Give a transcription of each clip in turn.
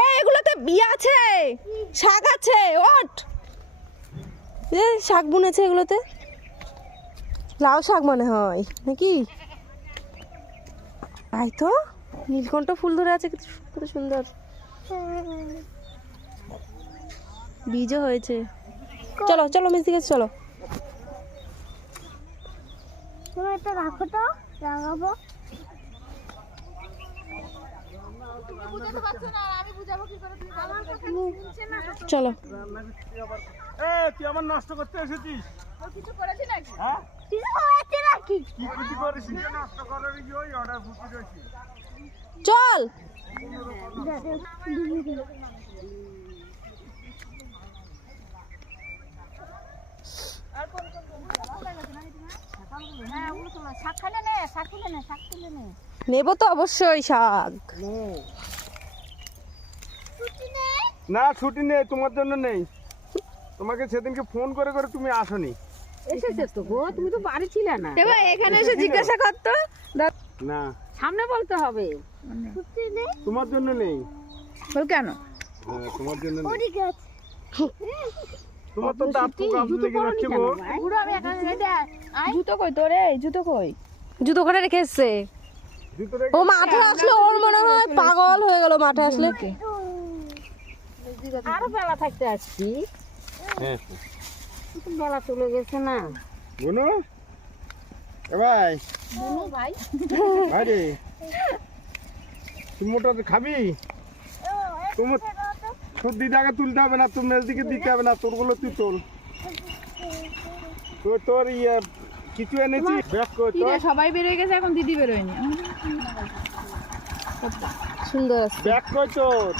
এগুলোতে বিয়ে আছে, শাক আছে, ওট শাক বুনেছে এগুলোতে, লাউ শাক মনে হয় নাকি। তাই তো নীলকণ্ঠ ফুল ধরে আছে, কত সুন্দর, বীজও হয়েছে। চলো চলো মিস দিকে চলো। তুমি এটা রাখো তো, লাগাবো। চলো তুই আমার নষ্ট করতে এসেছিস? কিছু করেছি নাকি? হ্যাঁ কিছু হয়েছে নাকি? কি কিছু করিস নষ্ট করার কি ওই অর্ডার বুঝতে রয়েছি। চল। নেবো তো অবশ্যই শাক। না ছুটি নেই, তোমার জন্য নেই। তোমাকে সেদিনকে ফোন করে করে তুমি আসোনি। এসেছে তো গো, তুমি তো বাড়ি ছিলে না। এবার এখানে এসে জিজ্ঞাসা করতো। না সামনে বলতে হবে। তোমার জন্য নেই। বল কেন? হ্যাঁ তোমার জন্য নেই। তোমার তো দাঁত খুব গাছ লেগে যাচ্ছে গো। জুতো কই তোর? এই জুতো কই? জুতো করে রেখে এসছে। জুতো রেখে ও মাঠে আসলে ওর মনে হয় পাগল হয়ে গেল মাঠে আসলে। আরো বেলা থাকতে আসছি, হ্যাঁ বেলা চলে গেছে না। বুনু এ ভাই ভাই ভাই রে, তুই মোটা খাবি? তোমার তোর দিদাকে তুলতে হবে না, তোর মেলদিকে দিতে হবে না, তোরগুলো তুই তোল। তোর ইয়ে কিছু এনেছি ব্যাগ কর তোর। সবাই বেরোয় গেছে, এখন দিদি বেরোয়নি। সুন্দর আছে। ব্যাগ কর তোর।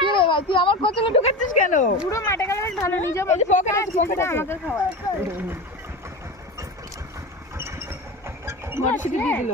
কি রে ভাই, তুই আমার কচলে ঢুকাচ্ছিস কেন? পুরো মাঠে গেলে বেশ ভালো, নিজে পকেট আছে, পকেট আছে। আমাকে খাওয়ায়। মটরশুঁটি দিয়ে দিল।